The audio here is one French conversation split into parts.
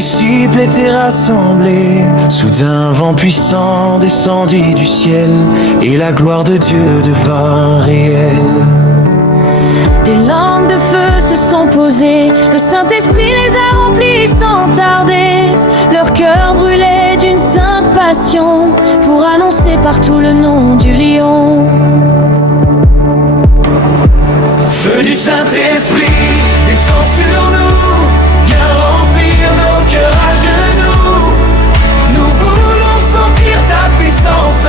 disciples étaient rassemblés. Soudain, vent puissant descendit du ciel, et la gloire de Dieu devint réelle. Des langues de feu se sont posées, le Saint-Esprit les a remplis sans tarder. Leur cœur brûlait d'une sainte passion pour annoncer partout le nom du lion. Feu du Saint-Esprit, descend sur nous, viens remplir nos cœurs à genoux. Nous voulons sentir ta puissance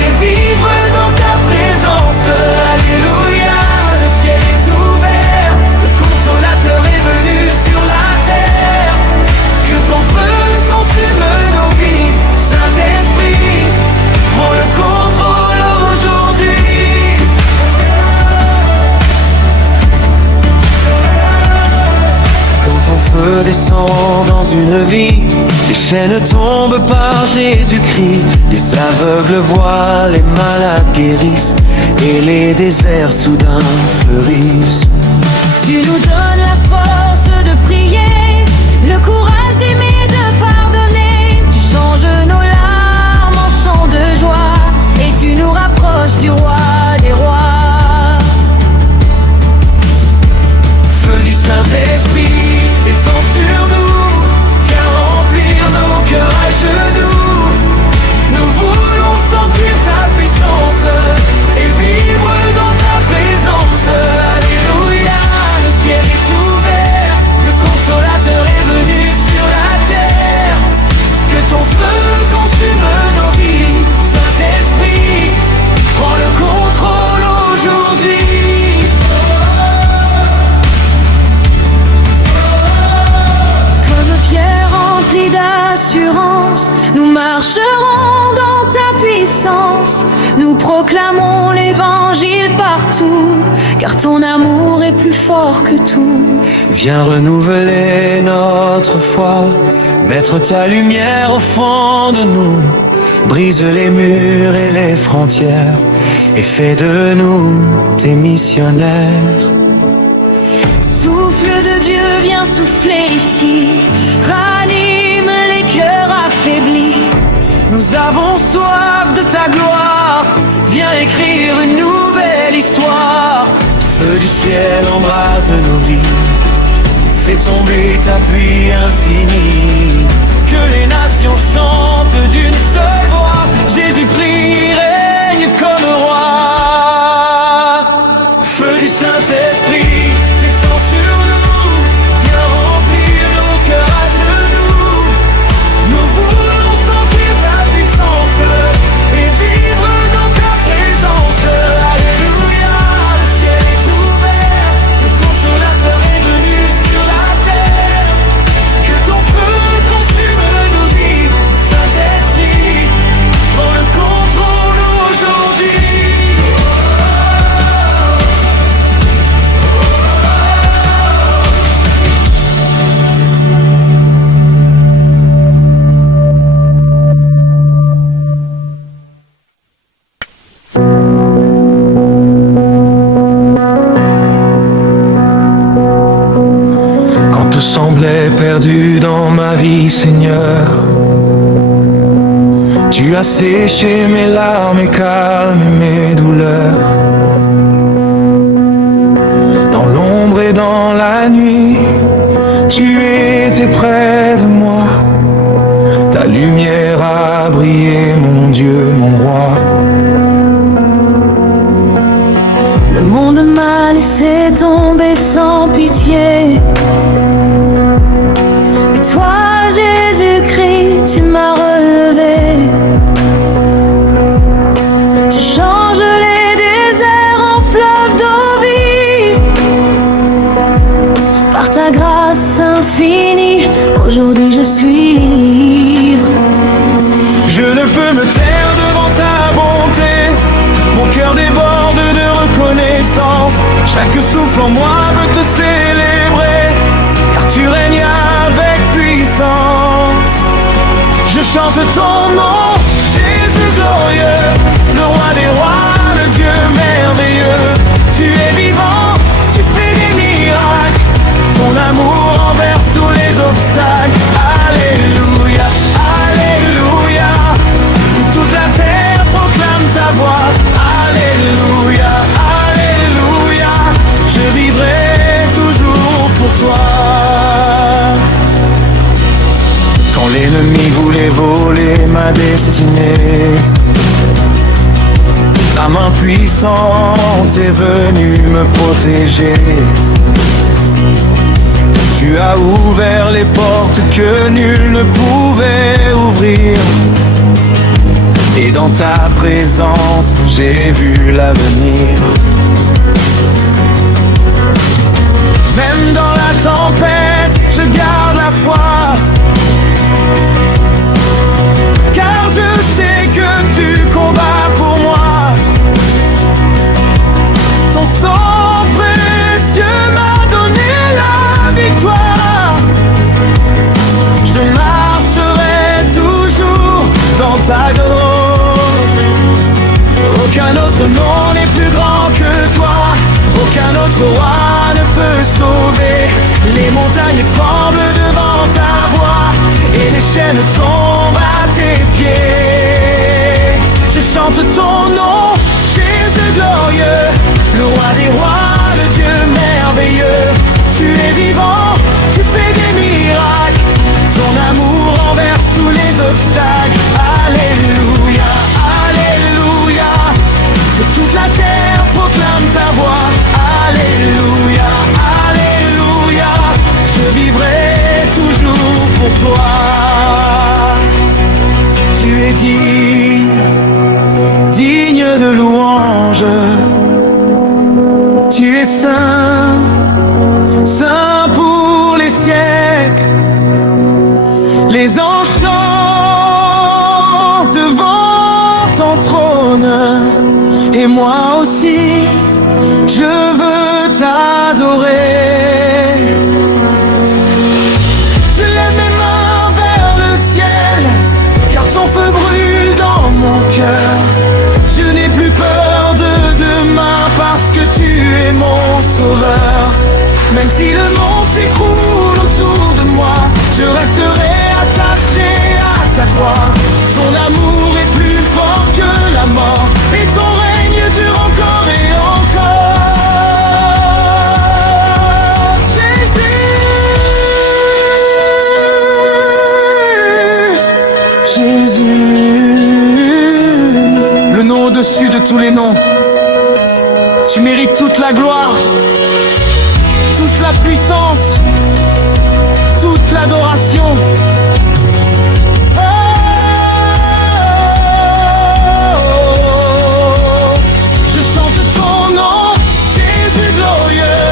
et vivre dans ta présence. Alléluia, le ciel est ouvert, le consolateur est venu sur la terre. Que ton feu consume nos vies, Saint-Esprit, prends le contrôle aujourd'hui. Feu descend dans une vie, les chaînes tombent par Jésus-Christ. Les aveugles voient, les malades guérissent, et les déserts soudain fleurissent. Tu nous donnes la force de prier, le courage d'aimer, de pardonner. Tu changes nos larmes en chants de joie, et tu nous rapproches du roi des rois. Feu du Saint-Esprit, descends sur nous, viens remplir nos cœurs à genoux. Nous voulons sentir ta puissance et vivre dans ta présence. Alléluia, le ciel est ouvert, le consolateur est venu sur la terre. Que ton feu consume nos vies, Saint-Esprit, prends le contrôle aujourd'hui. Pierre remplie d'assurance, nous marcherons dans ta puissance. Nous proclamons l'évangile partout, car ton amour est plus fort que tout. Viens renouveler notre foi, mettre ta lumière au fond de nous. Brise les murs et les frontières, et fais de nous tes missionnaires. Souffle de Dieu, viens souffler ici, ranime les cœurs affaiblis. Nous avons soif de ta gloire, viens écrire une nouvelle histoire. Feu du ciel embrase nos vies, fais tomber ta pluie infinie. Que les nations chantent d'une seule voix, Jésus-Christ règne comme roi. Feu du Saint-Esprit, descends sur nous, viens remplir nos cœurs à genoux. Nous voulons sentir ta puissance et vivre dans ta présence. Alléluia, le ciel est ouvert, le consolateur est venu sur la terre. Que ton feu consume nos vies, Saint-Esprit, prends le contrôle aujourd'hui. Quand tout semblait perdu dans ma vie, Seigneur, tu as séché mes larmes et calmé mes douleurs. Dans l'ombre et dans la nuit, tu étais près de moi. Ta lumière a brillé, mon Dieu, mon roi. Le monde m'a laissé tomber sans pitié, mais toi, Jésus-Christ, tu m'as relevé. Tu changes les déserts en fleuves d'eau vive. Par ta grâce infinie, aujourd'hui je suis libre. Je ne peux me taire devant ta bonté, mon cœur déborde de reconnaissance. Chaque souffle en moi veut te célébrer, car tu règnes avec puissance. Je chante ton nom, Jésus glorieux, le roi des rois, le Dieu merveilleux. Tu es vivant, tu fais des miracles, ton amour renverse tous les obstacles. contrôler ma destinée. Ta main puissante est venue me protéger. Tu as ouvert les portes que nul ne pouvait ouvrir. Et dans ta présence, j'ai vu l'avenir. Même dans la tempête, je garde la foi. Car je sais que tu combats pour moi. Ton sang précieux m'a donné la victoire. Je marcherai toujours dans ta gloire. Aucun autre nom n'est plus grand que toi. Aucun autre roi ne peut sauver. Les montagnes tremblent devant ta voix et les chaînes tombent à tes pieds. Je chante ton nom, Jésus glorieux, le roi des rois, le Dieu merveilleux. Tu es vivant, tu fais des miracles. Ton amour renverse tous les obstacles. Alléluia, alléluia. Que toute la terre proclame ta voix. Alléluia, alléluia. Je vivrai toujours pour toi. Tu es digne, digne de louange. Tu es saint, saint pour les siècles. Les anges chantent devant ton trône. Et moi aussi, je veux t'adorer. Je lève mes mains vers le ciel, car ton feu brûle dans mon cœur. Je n'ai plus peur de demain, parce que tu es mon sauveur. Même si le monde s'écroule autour de moi, je resterai attaché à ta croix. Ton amour est plus fort que la mort, et ton règne dure encore et encore. Jésus, Jésus, le nom au-dessus de tous les noms. Tu mérites toute la gloire, toute la puissance, toute l'adoration. Je chante ton nom, Jésus glorieux,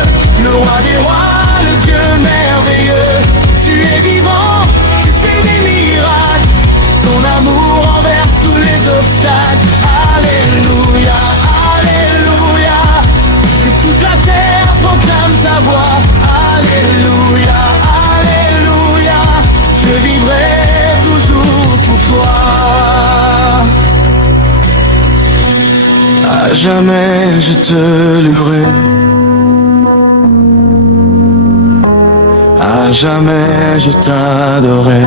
le roi des rois, le Dieu merveilleux. Tu es vivant, tu fais des miracles. Ton amour renverse tous les obstacles. Alléluia, alléluia. Que toute la terre proclame ta voix. Alléluia, alléluia. Je vivrai toujours pour toi. À jamais je te louerai. À jamais je t'adorerai.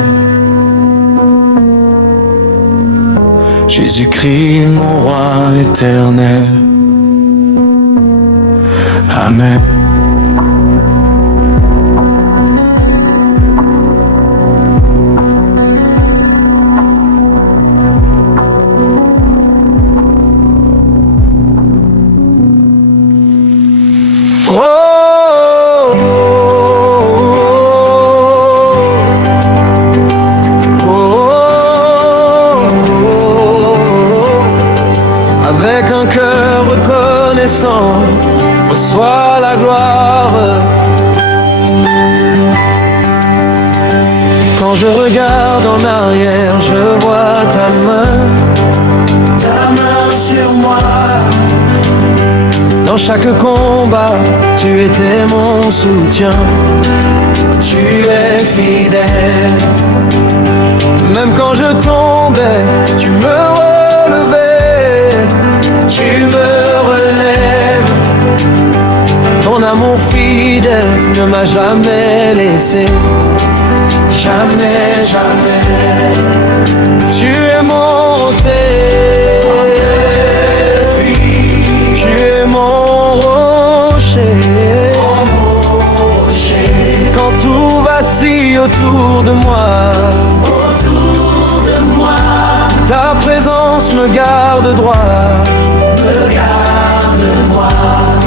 Jésus-Christ, mon roi éternel. Amen. Avec un cœur reconnaissant, reçois la gloire. Quand je regarde en arrière, je vois ta main sur moi. Dans chaque combat, tu étais mon soutien. Tu es fidèle. Même quand je tombais, tu me relevais. Tu me relèves. Ton amour fidèle ne m'a jamais laissé. Jamais, jamais. Tu es mon refuge. Tu es mon rocher. Quand tout vacille autour de moi, Ta présence me garde droit, me garde droit.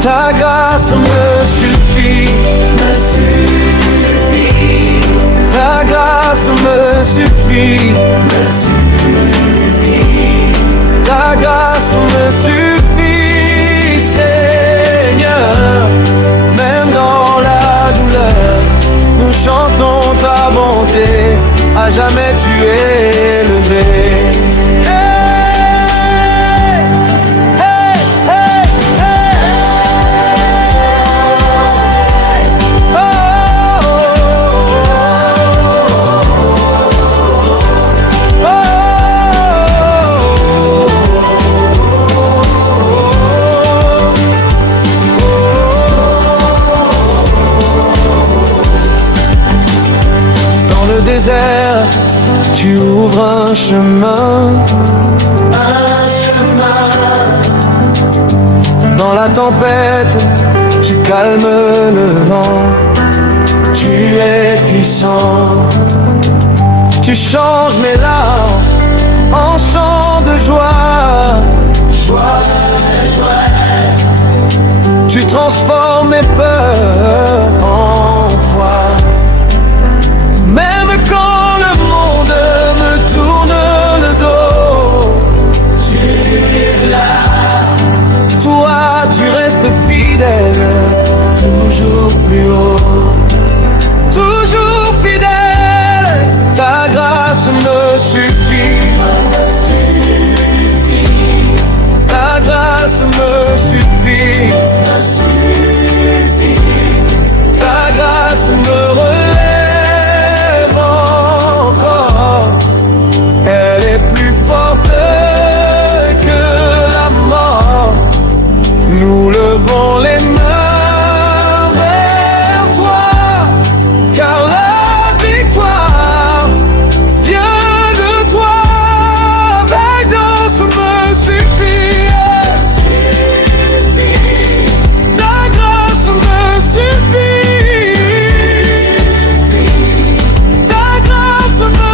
Ta grâce me suffit, me suffit. Ta grâce me suffit, me suffit. Ta grâce me suffit, Seigneur. Même dans la douleur, nous chantons ta bonté. À jamais tu es élevé. Désert, tu ouvres un chemin, dans la tempête, tu calmes le vent. Tu es puissant, tu changes mes larmes en chants de joie. Joie, joie. Tu transformes mes peurs en foi. Même quand le monde me tourne le dos, tu es là. Toi, tu restes fidèle, toujours plus haut, toujours fidèle. Ta grâce me suffit, ta grâce me suffit, ta grâce me relève. Elle est plus forte que la mort. Nous levons les mains vers toi, car la victoire vient de toi. Avec danse me suffit. Ta grâce me suffit. Ta grâce me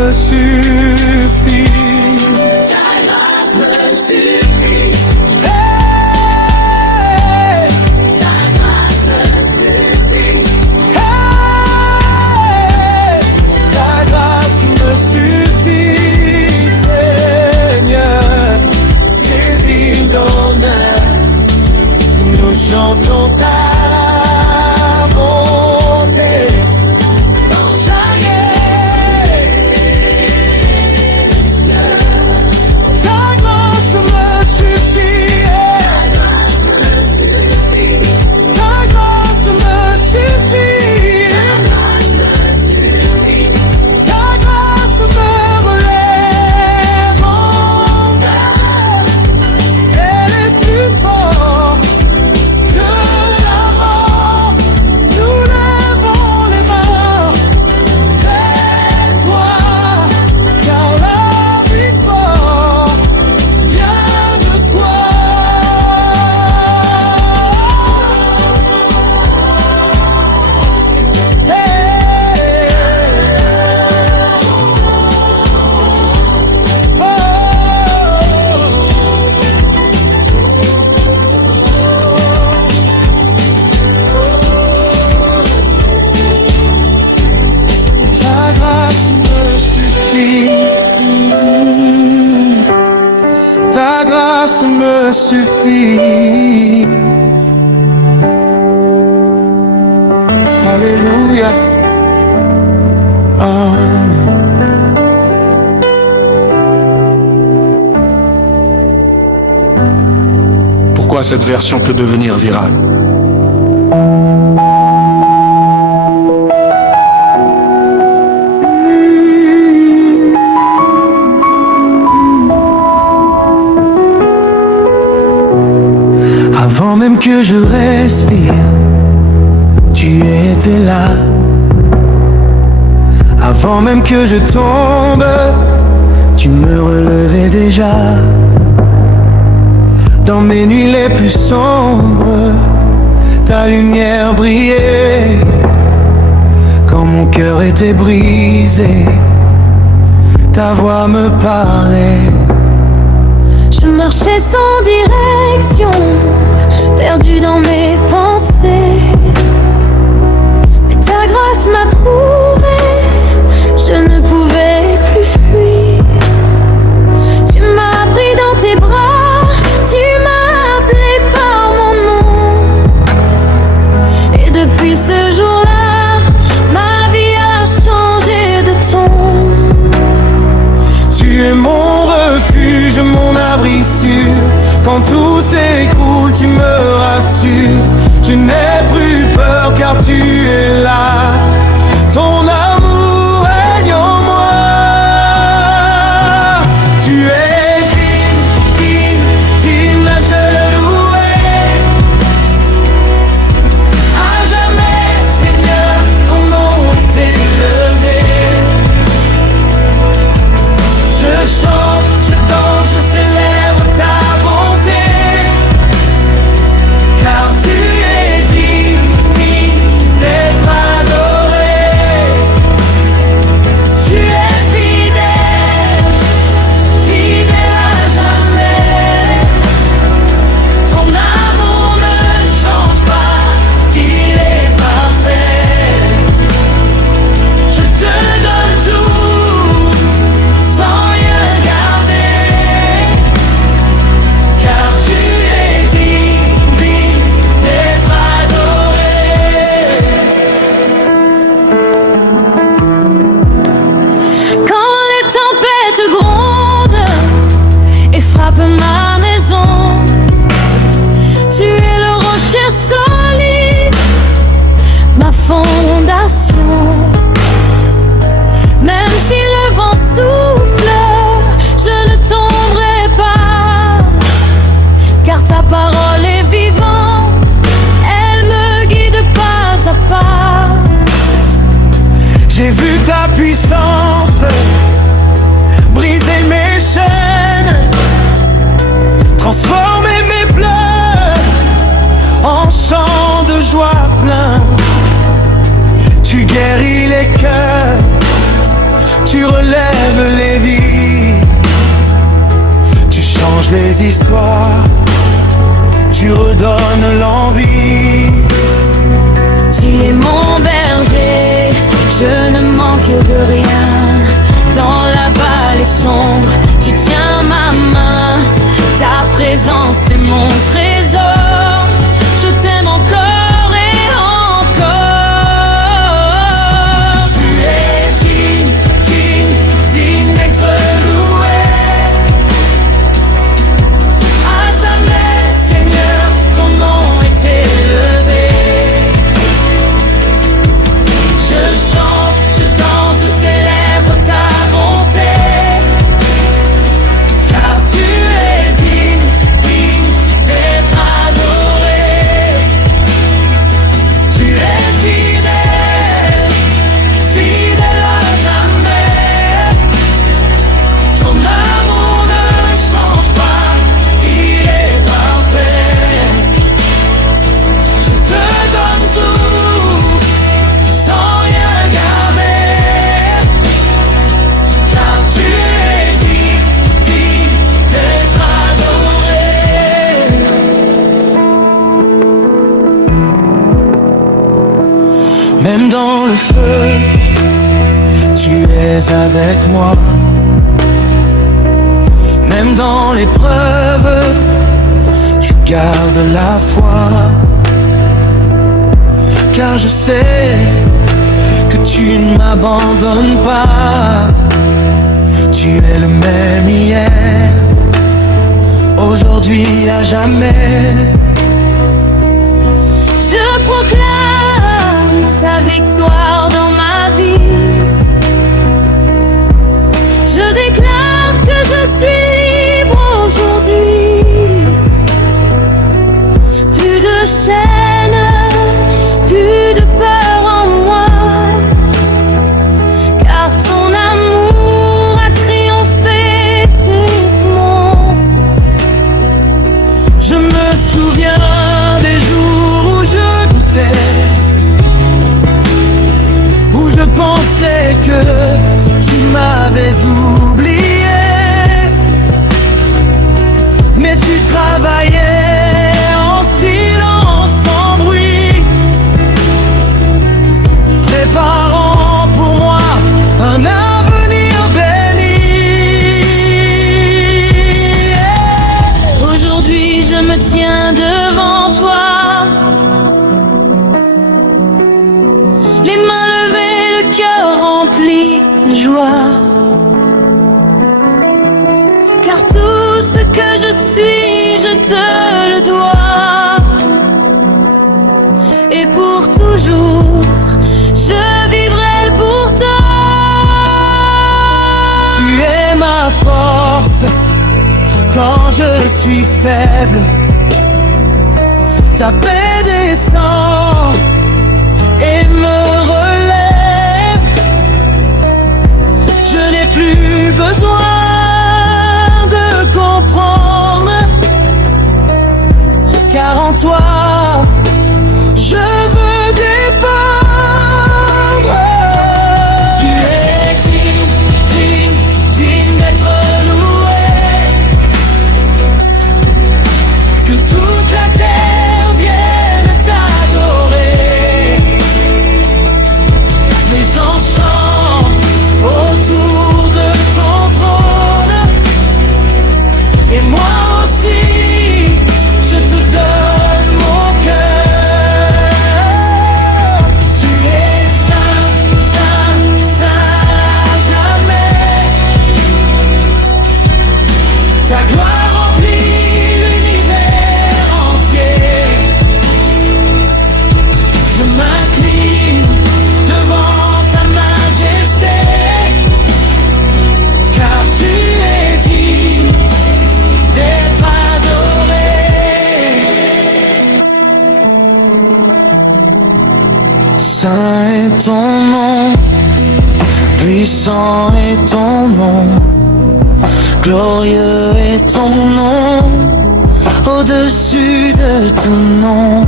me suffit. Ta grâce me suffit. Hey, ta grâce me suffit. Hey, ta grâce me suffit, Seigneur. Divine d'honneur, nous chantons ta bonté. Dans chaque suffit. Alléluia. Amen. Pourquoi cette version peut devenir virale? Avant même que je respire, tu étais là. Avant même que je tombe, tu me relevais déjà. Dans mes nuits les plus sombres, ta lumière brillait. Quand mon cœur était brisé, ta voix me parlait. Je marchais sans direction, perdu dans mes pensées. Mais ta grâce m'a trouvé, je ne pouvais plus fuir. Tu m'as pris dans tes bras, tu m'as appelé par mon nom. Et depuis ce jour-là, ma vie a changé de ton. Tu es mon refuge, mon abri sûr. Quand tout s'écroule, tu me rassures. Je n'ai plus peur car tu es là. Ton amour règne en moi. Tu es digne, digne, digne à je louer. À jamais, Seigneur, ton nom est élevé. Je chante, je danse, je célèbre ta bonté. Car tu es digne, digne d'être adoré. Tu es fidèle, fidèle à jamais. Ton amour ne change pas, il est parfait. Je te donne tout, sans rien garder. Car tu es digne, digne d'être adoré. Quand les tempêtes grondent et frappent ma maison, tu es le rocher solide, ma fondation. Même si le vent souffle, je ne tomberai pas, car ta parole est vivante, elle me guide pas à pas. J'ai vu ta puissance briser mes chaînes, transformer mes pleurs en chants de joie plein. Tu guéris les cœurs, tu relèves les vies, tu changes les histoires, tu redonnes l'envie. Tu es mon berger, je ne manque de rien. Dans la vallée sombre, tu tiens ma main. Ta présence est mon trésor. Je t'aime encore et encore. Tu es digne, digne, digne d'être loué. À jamais, Seigneur, ton nom est élevé. Je chante, je danse, je célèbre ta bonté. Car tu es digne, digne d'être adoré. Tu es fidèle, fidèle à jamais. Ton amour ne change pas, il est parfait. Je te donne tout, sans rien garder. Car tu es digne, digne d'être adoré. Même dans le feu, tu es avec moi. Même dans l'épreuve, je garde la foi, car je sais que tu ne m'abandonnes pas. Tu es le même hier, aujourd'hui à jamais. Je proclame ta victoire dans ma vie. Je déclare que je suis libre aujourd'hui. Plus de chaînes, plus de peur en moi, car ton amour a triomphé des démons. Je me souviens des jours où je doutais, où je pensais que tu m'avais oublié, mais tu travaillais en silence, sans bruit, préparant pour moi un avenir béni. Aujourd'hui je me tiens devant toi, les mains levées, le cœur rempli de joie, car tout ce que je suis, je te le dois. Et pour toujours, je vivrai pour toi. Tu es ma force quand je suis faible. Ta paix descend et me relève. Je n'ai plus besoin de comprendre, car en toi je veux dépendre. Tu es digne d'être loué, que toute la terre vienne t'adorer. Les anges chantent autour de ton trône, et moi aussi je te donne mon cœur. Tu es saint, saint, saint à jamais. Ta gloire remplit l'univers entier. Je m'incline devant ta majesté, car tu es digne d'être adoré. Saint est ton nom, puissant est ton nom, glorieux est ton nom, au-dessus de tout nom.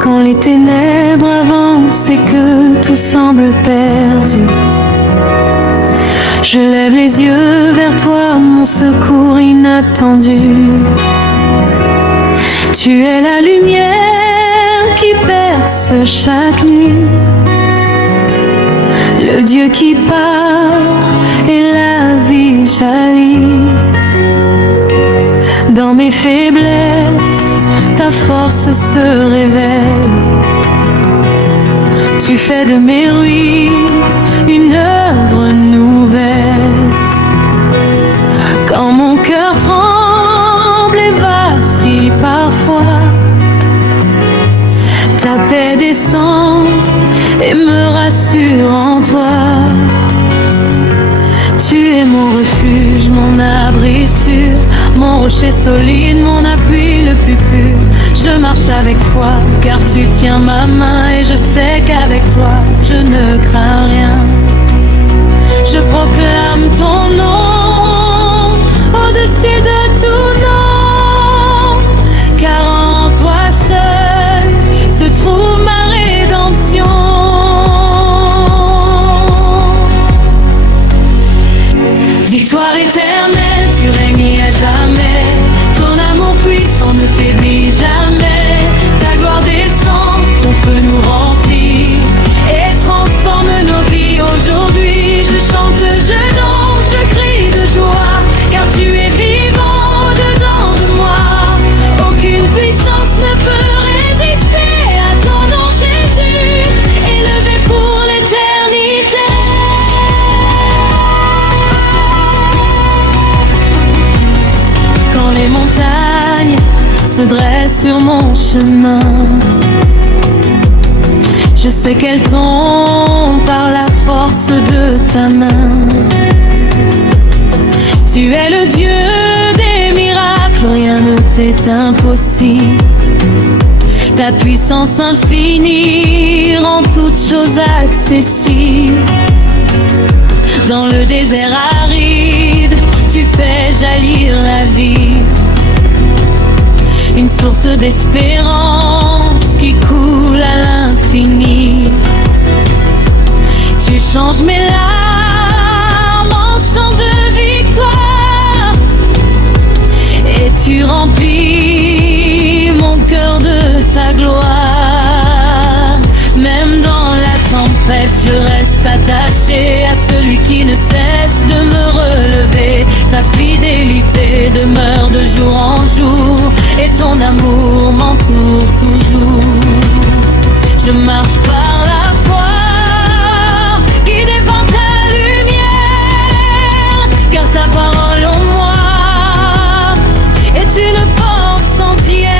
Quand les ténèbres avancent et que tout semble perdu, je lève les yeux vers toi, mon secours inattendu. Tu es la lumière qui perce chaque nuit, le Dieu qui part et la vie jaillit. Dans mes faiblesses, ta force se révèle. Tu fais de mes ruines une œuvre nouvelle. Quand mon cœur tremble et vacille parfois, ta paix descend et me rassure en toi. Tu es mon refuge, mon abri sûr, mon rocher solide, mon appui le plus pur. Je marche avec foi, car tu tiens ma main, et je sais qu'avec toi, je ne crains rien. Je proclame ton nom au-dessus de tout nom, car en toi seul se trouve ma rédemption. Victoire éternelle, tu règnes à jamais. Ton amour puissant ne faiblit jamais. se dresse sur mon chemin. Je sais qu'elle tombe par la force de ta main. Tu es le Dieu des miracles, rien ne t'est impossible. Ta puissance infinie rend toutes choses accessibles. Dans le désert aride, tu fais jaillir la vie. Une source d'espérance qui coule à l'infini. Tu changes mes larmes en chant de victoire. Et tu remplis mon cœur de ta gloire. Même dans la tempête, je reste attaché à celui qui ne cesse de me relever. Ta fidélité demeure de jour en jour et ton amour m'entoure toujours. Je marche par la foi, guidé par ta lumière, car ta parole en moi est une force entière.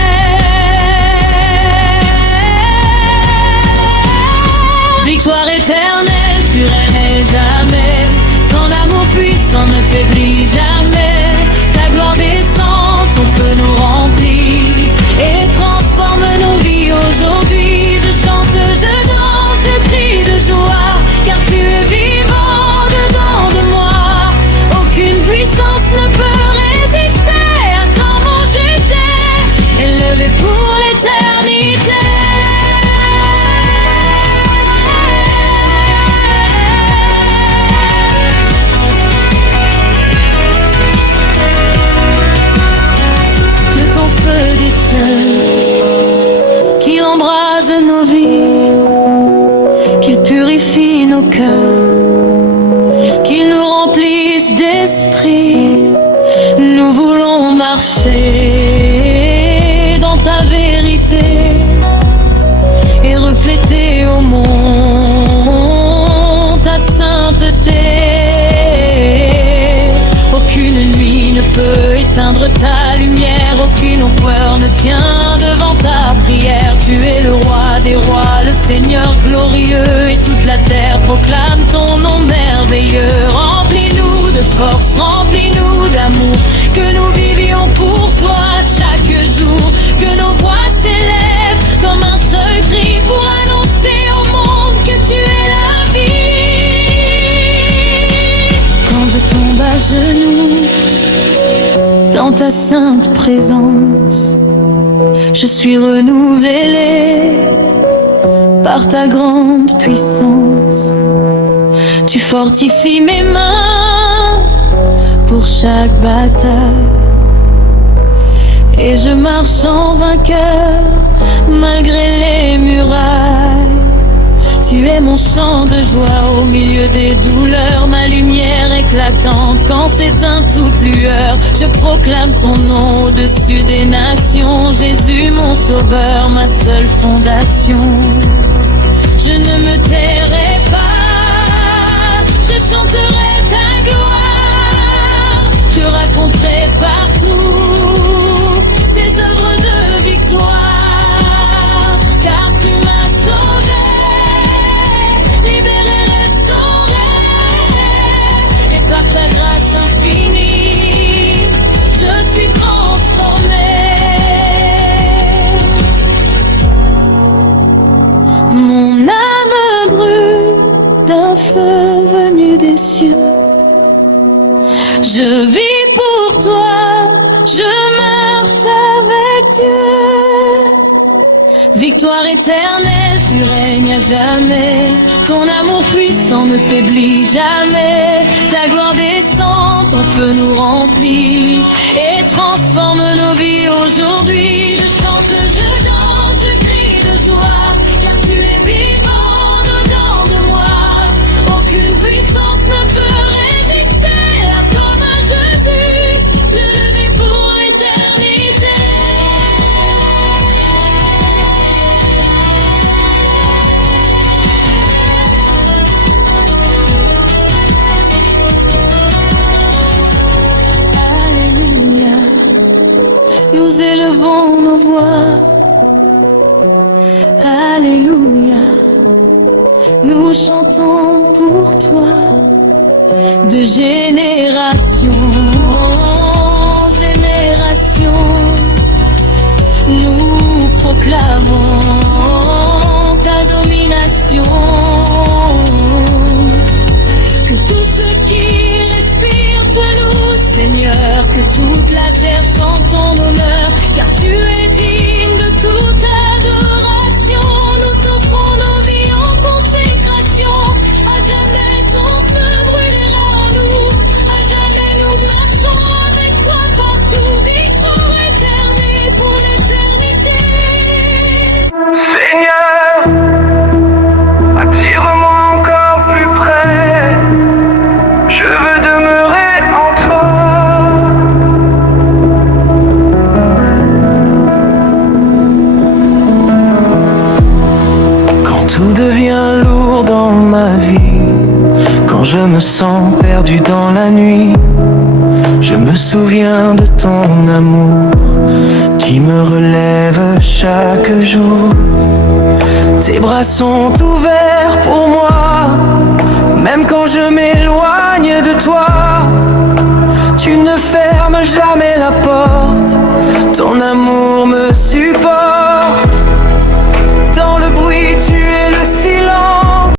Victoire éternelle, tu règnes jamais. Ton amour puissant ne faiblit jamais. Ta gloire descend, ton feu nous remplit et transforme nos vies aujourd'hui. Je chante, je danse, je crie de joie, car tu es vivant dedans de moi. Aucune puissance ne peut résister à ton mon Jésus, élevé pour l'éternité. Qu'il embrase nos vies, qu'il purifie nos cœurs, qu'il nous remplisse d'esprit. Nous voulons marcher dans ta vérité et refléter au monde ta sainteté. Aucune nuit ne peut éteindre ta lumière, aucune peur ne tient devant ta prière. Tu es le roi des rois, le Seigneur glorieux, et toute la terre proclame ton nom merveilleux. Remplis-nous de force, remplis-nous d'amour, que nous vivions pour toi chaque jour, que nos voix s'élèvent comme un seul cri pour annoncer au monde que tu es la vie. Quand je tombe à genoux dans ta sainte présence, je suis renouvelé par ta grande puissance. Tu fortifies mes mains pour chaque bataille, et je marche en vainqueur malgré les murailles. Tu es mon chant de joie au milieu des douleurs, ma lumière éclatante quand s'éteint toute lueur. Je proclame ton nom au-dessus des nations, Jésus mon sauveur, ma seule fondation. Je ne me tairai pas, je chanterai ta gloire, je raconterai partout tes œuvres de victoire, car tu m'as sauvé, libéré, restauré, et par ta grâce infinie, je suis transformé. Mon âme brûle d'un feu venu des cieux. Je vis pour toi, je marche avec Dieu. Victoire éternelle, tu règnes à jamais. Ton amour puissant ne faiblit jamais. Ta gloire descend, ton feu nous remplit et transforme nos vies aujourd'hui. Je chante, je danse, je crie de joie, car tu es vivant dedans de moi. Aucune puissance ne peut résister à comme un Jésus, levé pour l'éternité. Alléluia. Nous élevons nos De génération en génération, nous proclamons ta domination. Que tout ce qui respire te loue, Seigneur, que toute la terre chante ton honneur, car tu es digne de toute adoration. Nous t'offrons nos vies en consécration. À jamais ton feu brûlera en nous, à jamais nous marchons avec toi partout. Victoire éternelle pour l'éternité. Seigneur, attire-moi encore plus près. Je veux demeurer en toi. Quand tout devient lourd dans ma vie, quand je me sens perdu dans la nuit, je me souviens de ton amour qui me relève chaque jour. Tes bras sont ouverts pour moi, même quand je m'éloigne de toi. Tu ne fermes jamais la porte, ton amour me supporte.